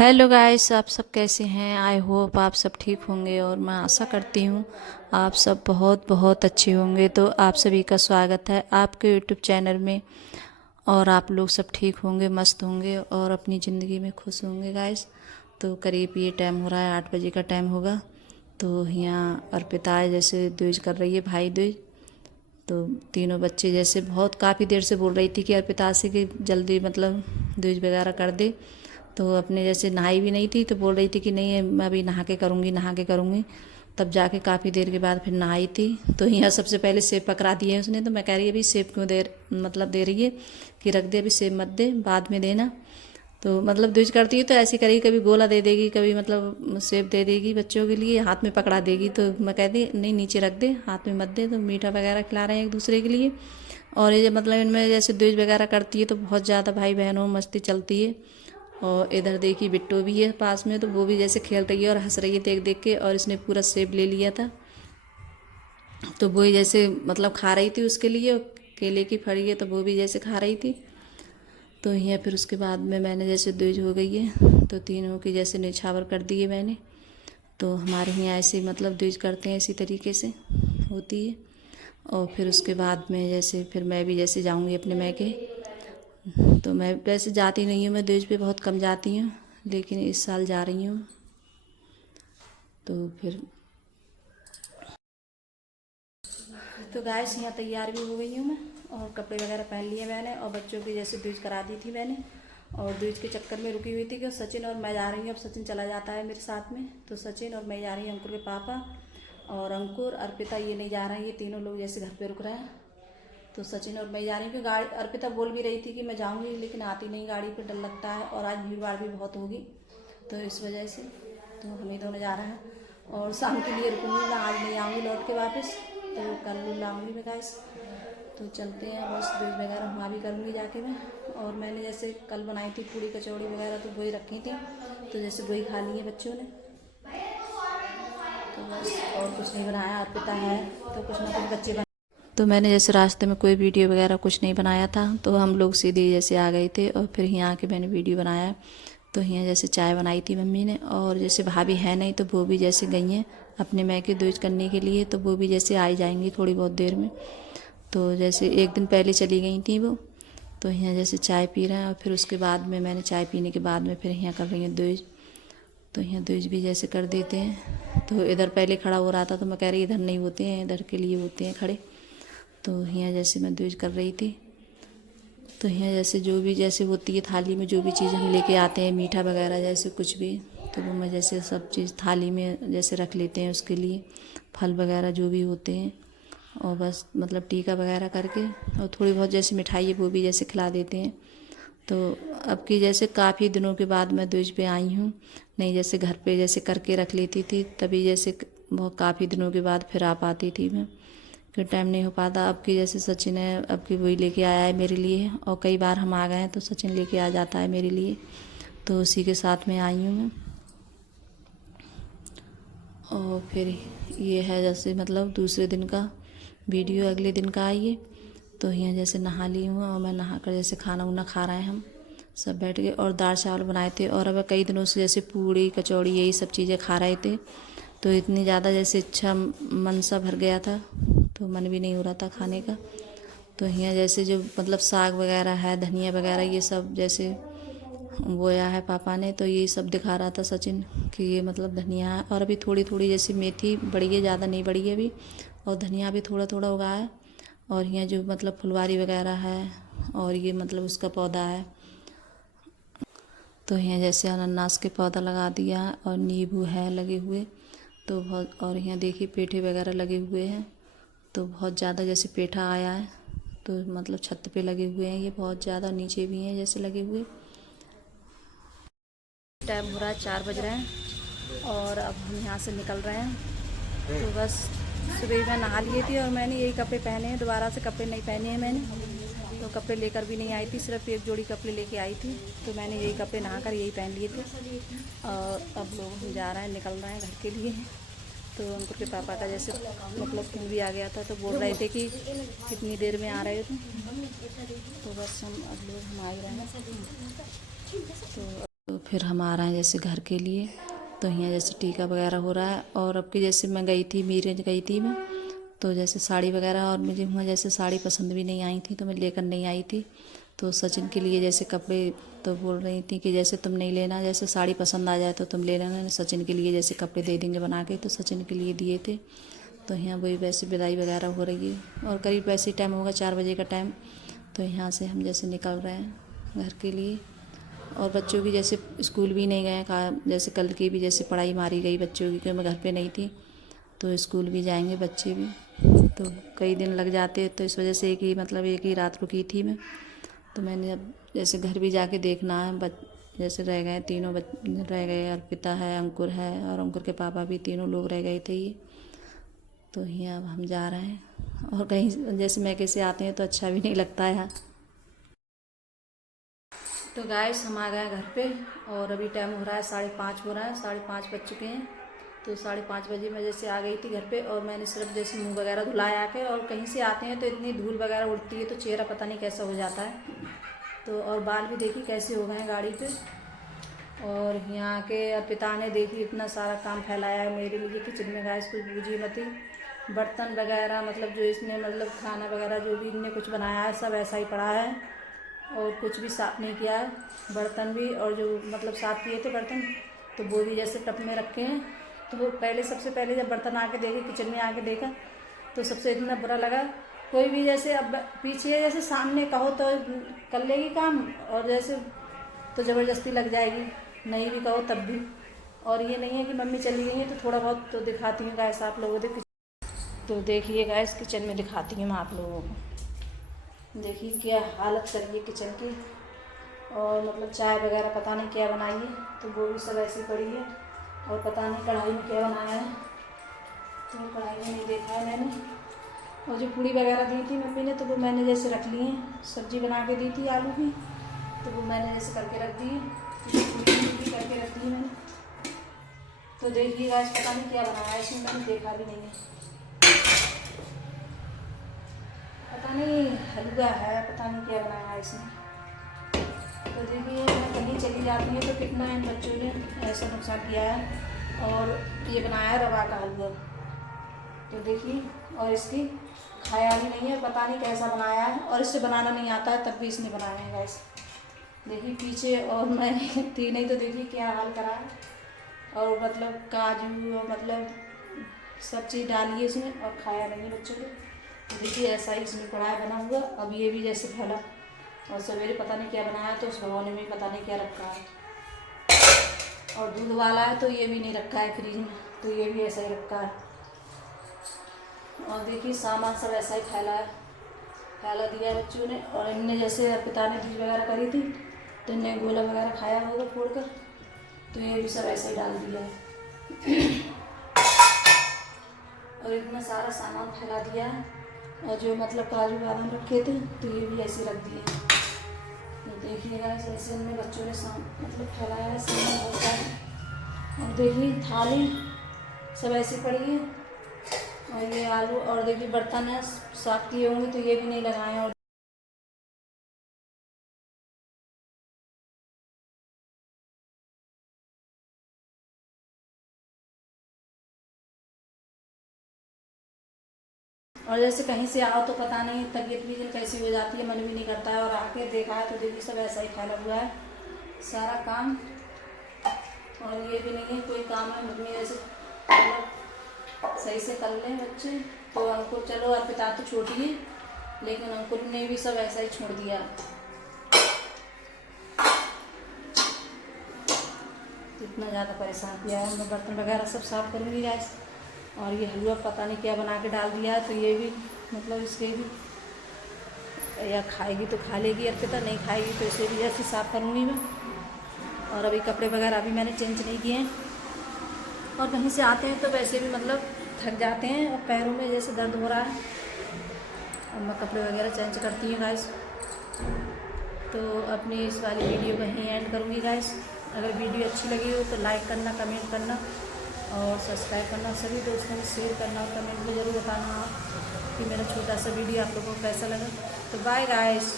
Hello guys, आप सब कैसे हैं। आई होप आप सब ठीक होंगे और मैं आशा करती हूँ आप सब बहुत बहुत अच्छे होंगे। तो आप सभी का स्वागत है आपके यूट्यूब चैनल में। और आप लोग सब ठीक होंगे, मस्त होंगे और अपनी ज़िंदगी में खुश होंगे गाइस। तो करीब ये टाइम हो रहा है, 8 बजे का टाइम होगा। तो यहाँ अर्पिता जैसे द्विज कर रही है, भाई द्विज। तो तीनों बच्चे जैसे बहुत काफ़ी देर से बोल रही थी कि अर्पिता से कि जल्दी मतलब द्विज वगैरह कर दे। तो अपने जैसे नहाई भी नहीं थी तो बोल रही थी कि नहीं मैं अभी नहा के करूँगी, नहा के करूँगी। तब जाके काफ़ी देर के बाद फिर नहाई थी। तो यहाँ सबसे पहले सेब पकड़ा दिए उसने। तो मैं कह रही है अभी सेब क्यों दे रही है कि रख दे, अभी सेब मत दे, बाद में देना। तो मतलब द्विज करती है तो ऐसी करेगी, कभी गोला दे देगी, कभी मतलब सेब दे देगी बच्चों के लिए, हाथ में पकड़ा देगी। तो मैं कहती नहीं नीचे रख दे, हाथ में मत दे। तो मीठा वगैरह खिला रहे हैं एक दूसरे के लिए। और ये मतलब इनमें जैसे द्विज वगैरह करती है तो बहुत ज़्यादा भाई बहनों में मस्ती चलती है। और इधर देखी बिट्टू भी है पास में, तो वो भी जैसे खेल रही है और हंस रही है देख देख के। और इसने पूरा सेब ले लिया था तो वो ही जैसे मतलब खा रही थी उसके लिए। केले की फड़ी है तो वो भी जैसे खा रही थी। तो यहाँ फिर उसके बाद में मैंने जैसे द्विज हो गई है तो तीनों की जैसे निछावर कर दी है मैंने। तो हमारे यहाँ ऐसे मतलब द्विज करते हैं, इसी तरीके से होती है। और फिर उसके बाद में जैसे फिर मैं भी जैसे जाऊँगी अपने मैके। तो मैं वैसे जाती नहीं हूँ, मैं द्विज पे बहुत कम जाती हूँ, लेकिन इस साल जा रही हूँ। तो फिर तो गाइस यहाँ तैयार भी हो गई हूँ मैं और कपड़े वगैरह पहन लिए मैंने। और बच्चों की जैसे द्विज करा दी थी मैंने। और द्विज के चक्कर में रुकी हुई थी कि सचिन और मैं जा रही हूँ। अब सचिन चला जाता है मेरे साथ में, तो सचिन और मैं जा रही हूँ। अंकुर के पापा और अंकुर अर्पिता ये नहीं जा रहे हैं, ये तीनों लोग जैसे घर पे रुक रहे हैं। तो सचिन और मैं जा रही हूँ कि गाड़ी, अर्पिता बोल भी रही थी कि मैं जाऊँगी लेकिन आती नहीं गाड़ी पर, डर लगता है और आज भीड़ भाड़ भी बहुत होगी तो इस वजह से। तो हम ही दोनों जा रहे हैं और शाम के लिए रुकूँगी मैं, आज नहीं आऊँगी लौट के वापस। तो कल लाऊँगी मैं गाइस। तो चलते हैं बस, दूध वगैरह वहाँ भी करूँगी जाके मैं। और मैंने जैसे कल बनाई थी पूड़ी कचौड़ी वगैरह तो वही रखी थी, तो जैसे वही खा ली है बच्चों ने। तो बस और कुछ नहीं बनाया, अर्पिता है तो कुछ ना कुछ बच्चे तो मैंने जैसे रास्ते में कोई वीडियो वगैरह कुछ नहीं बनाया था, तो हम लोग सीधे जैसे आ गए थे। और फिर यहाँ आके मैंने वीडियो बनाया। तो यहाँ जैसे चाय बनाई थी मम्मी ने, और जैसे भाभी है नहीं तो वो भी जैसे गई हैं अपने मैके दूज करने के लिए। तो वो भी जैसे आ जाएंगी थोड़ी बहुत देर में। तो जैसे एक दिन पहले चली गई थी वो। तो यहाँ जैसे चाय पी रहे हैं और फिर उसके बाद में मैंने चाय पीने के बाद में फिर यहाँ कर रही हूँ दूज। तो यहाँ दूज भी जैसे कर देते हैं। तो इधर पहले खड़ा हो रहा था तो मैं कह रही इधर नहीं होते हैं, इधर के लिए होते हैं खड़े। तो यहाँ जैसे मैं दूज कर रही थी। तो यहाँ जैसे जो भी जैसे होती है थाली में जो भी चीज़ हम लेके आते हैं, मीठा वगैरह जैसे कुछ भी, तो वो मैं जैसे सब चीज़ थाली में जैसे रख लेते हैं उसके लिए, फल वगैरह जो भी होते हैं। और बस मतलब टीका वगैरह करके और थोड़ी बहुत जैसे मिठाई है वो भी जैसे खिला देते हैं। तो अब की जैसे काफ़ी दिनों के बाद मैं दूज पे आई हूँ। नहीं जैसे घर पे जैसे करके रख लेती थी तभी जैसे बहुत काफ़ी दिनों के बाद फिर आ पाती थी मैं, फिर टाइम नहीं हो पाता। अब की जैसे सचिन है, अब की वही लेके आया है मेरे लिए। और कई बार हम आ गए हैं तो सचिन लेके आ जाता है मेरे लिए, तो उसी के साथ में आई हूँ मैं। और फिर ये है जैसे मतलब दूसरे दिन का वीडियो, अगले दिन का आई है। तो यहाँ जैसे नहा ली हूँ और मैं नहा कर जैसे खाना उना खा रहे हैं हम सब बैठ के। और दाल चावल बनाए थे और अब कई दिनों से जैसे पूड़ी कचौड़ी यही सब चीज़ें खा रहे थे। तो इतनी ज़्यादा जैसे इच्छा मन सा भर गया था तो मन भी नहीं हो रहा था खाने का। तो यहाँ जैसे जो मतलब साग वगैरह है, धनिया वगैरह ये सब जैसे बोया है पापा ने, तो ये सब दिखा रहा था सचिन कि ये मतलब धनिया है। और अभी थोड़ी थोड़ी जैसे मेथी बढ़ी है, ज़्यादा नहीं बढ़ी है अभी। और धनिया भी थोड़ा थोड़ा उगा है। और यहाँ जो मतलब फुलवारी वगैरह है और ये मतलब उसका पौधा है। तो यहाँ जैसे अनानास के पौधा लगा दिया और नींबू है लगे हुए। तो बहुत, और यहाँ देखिए पेठे वगैरह लगे हुए हैं। तो बहुत ज़्यादा जैसे पेठा आया है तो मतलब छत पे लगे हुए हैं ये बहुत ज़्यादा, नीचे भी हैं जैसे लगे हुए। टाइम हो रहा है 4 बज रहे हैं और अब हम यहाँ से निकल रहे हैं। तो बस सुबह मैं नहा लिए थी और मैंने यही कपड़े पहने हैं, दोबारा से कपड़े नहीं पहने हैं मैंने। तो कपड़े लेकर भी नहीं आई थी, सिर्फ एक जोड़ी कपड़े लेके आई थी। तो मैंने यही कपड़े नहाकर यही पहन लिए थे। और अब लोग हम जा रहे हैं, निकल रहे हैं घर के लिए। तो अंकुर के पापा का जैसे मतलब फोन भी आ गया था तो बोल रहे थे कि कितनी देर में आ रहे थे। तो बस हम अब लोग हम आ ही रहे हैं। तो तो फिर हम आ रहे हैं जैसे घर के लिए। तो यहाँ जैसे टीका वगैरह हो रहा है। और अब की जैसे मैं गई थी, मीरज गई थी मैं, तो जैसे साड़ी वगैरह, और मुझे वहाँ जैसे साड़ी पसंद भी नहीं आई थी तो मैं लेकर नहीं आई थी। तो सचिन के लिए जैसे कपड़े, तो बोल रही थी कि जैसे तुम नहीं लेना, जैसे साड़ी पसंद आ जाए तो तुम ले लेना, सचिन के लिए जैसे कपड़े दे देंगे बना के। तो सचिन के लिए दिए थे। तो यहाँ वही वैसे विदाई वगैरह हो रही है और करीब वैसे टाइम होगा 4 बजे का टाइम। तो यहाँ से हम जैसे निकल रहे हैं घर के लिए। और बच्चों की जैसे स्कूल भी नहीं गए, कहा जैसे कल की भी जैसे पढ़ाई मारी गई बच्चों की, क्योंकि मैं घर पे नहीं थी। तो स्कूल भी जाएंगे बच्चे भी, तो कई दिन लग जाते, तो इस वजह से एक ही रात रुकी थी मैं। तो मैंने अब जैसे घर भी जाके देखना है। जैसे रह गए तीनों रह गए, अर्पिता है, अंकुर है और अंकुर के पापा भी, तीनों लोग रह गए थे ये। तो यहाँ अब हम जा रहे हैं। और कहीं जैसे मैं कैसे आते हैं तो अच्छा भी नहीं लगता है। तो गाइस हम आ गए घर पे और अभी टाइम हो रहा है 5:30 हो रहा है, 5:30 बज चुके हैं। तो 5:30 बजे मैं जैसे आ गई थी घर पे और मैंने सिर्फ जैसे मुंह वगैरह धुलाया आके, और कहीं से आते हैं तो इतनी धूल वगैरह उड़ती है तो चेहरा पता नहीं कैसा हो जाता है। तो और बाल भी देखी कैसे हो गए हैं गाड़ी पे। और यहाँ के पिता ने देखी इतना सारा काम फैलाया है मेरे लिए किचन में। गाइस कुछ बूझी मती, बर्तन वगैरह मतलब जो इसने मतलब खाना वगैरह जो भी इनने कुछ बनाया है सब ऐसा ही पड़ा है और कुछ भी साफ़ नहीं किया है। बर्तन भी, और जो मतलब साफ़ किए थे बर्तन तो वो भी जैसे टप में रखे हैं। तो पहले सबसे पहले जब बर्तन आके देखे, किचन में आके देखा तो सबसे इतना बुरा लगा। कोई भी जैसे अब पीछे जैसे सामने कहो तो कर लेगी काम, और जैसे तो ज़बरदस्ती लग जाएगी, नहीं भी कहो तब भी। और ये नहीं है कि मम्मी चली गई है तो थोड़ा बहुत तो दिखाती हूँ गाइस आप लोगों को। तो देखिए गाइस किचन में दिखाती हूँ मैं आप लोगों को। देखिए क्या हालत करी है किचन की। और मतलब चाय वगैरह पता नहीं क्या बनाई है, तो वो भी सब ऐसी पड़ी है। और पता नहीं कढ़ाई में क्या बनाया है, तो कढ़ाई में नहीं देखा है मैंने। और जो पूड़ी वगैरह दी थी मम्मी ने तो वो मैंने जैसे रख ली है। सब्जी बना के दी थी आलू की, तो वो मैंने जैसे करके रख दी है। पूड़ी भी करके रख दी मैंने। तो देखिए गाइस पता नहीं क्या बनाया है इसमें, मैंने देखा भी नहीं है। पता नहीं हलवा है, पता नहीं क्या बनाया है इसमें। तो देखिए मैं कहीं चली जाती है तो कितना इन बच्चों ने ऐसा नुकसान किया है। और ये बनाया है रवा का हलवा। तो देखिए, और इसकी खाया भी नहीं है, पता नहीं कैसा बनाया है। और इससे बनाना नहीं आता है तब भी इसने बनाया है गाइस। देखिए पीछे, और मैं थी नहीं तो देखिए क्या हाल करा है। और मतलब काजू और मतलब सब चीज़ डाली है इसमें और खाया नहीं है बच्चों को। देखिए ऐसा ही इसमें कढ़ाई बना हुआ। अब ये भी जैसे फैला, और सवेरे पता नहीं क्या बनाया तो उस भगोने में पता नहीं क्या रखा है। और दूध वाला है तो ये भी नहीं रखा है फ्रिज में, तो ये भी ऐसा ही रखा है। और देखिए सामान सब ऐसा ही फैला दिया बच्चों ने। और इनने जैसे पिता ने डिश वगैरह करी थी तो इनने गोला वगैरह खाया होगा फोड़ कर, तो ये भी सब ऐसे ही डाल दिया है। और इतना सारा सामान फैला दिया है। और जो मतलब काजू बादाम रखे थे तो ये भी ऐसे रख दिए। तो देखिएगा ऐसे इनमें बच्चों ने मतलब फैलाया है सामान बहुत सारा। और देखिए थाली सब ऐसी पड़ी है। और ये आलू, और देखिए बर्तन है साफ किए होंगे तो ये भी नहीं लगाए। और जैसे कहीं से आओ तो पता नहीं तबीयत भी कैसी हो जाती है, मन भी नहीं करता है। और आके देखा है तो देखिए सब ऐसा ही फैला हुआ है सारा काम। और ये भी नहीं है कोई काम है मम्मी जैसे सही से कर लें बच्चे। तो अंकुर चलो अर्पिता तो छोटी है, लेकिन अंकुर ने भी सब ऐसा ही छोड़ दिया। इतना ज़्यादा परेशान किया है। मैं बर्तन वगैरह सब साफ़ करूँगी गैस। और ये हलवा पता नहीं क्या बना के डाल दिया है, तो ये भी मतलब इसके भी या खाएगी तो खा लेगी, अर्पिता नहीं खाएगी तो इसे भी ऐसे साफ़ करूँगी मैं। और अभी कपड़े वगैरह अभी मैंने चेंज नहीं किए हैं। और कहीं से आते हैं तो वैसे भी मतलब थक जाते हैं और पैरों में जैसे दर्द हो रहा है। और मैं कपड़े वगैरह चेंज करती हूँ गाइस। तो अपनी इस वाली वीडियो को यहीं एंड करूँगी गाइस। अगर वीडियो अच्छी लगी हो तो लाइक करना, कमेंट करना और सब्सक्राइब करना। सभी दोस्तों में शेयर करना और कमेंट में ज़रूर बताना कि मेरा छोटा सा वीडियो आप लोगों को कैसा लगा। तो बाय गाइस।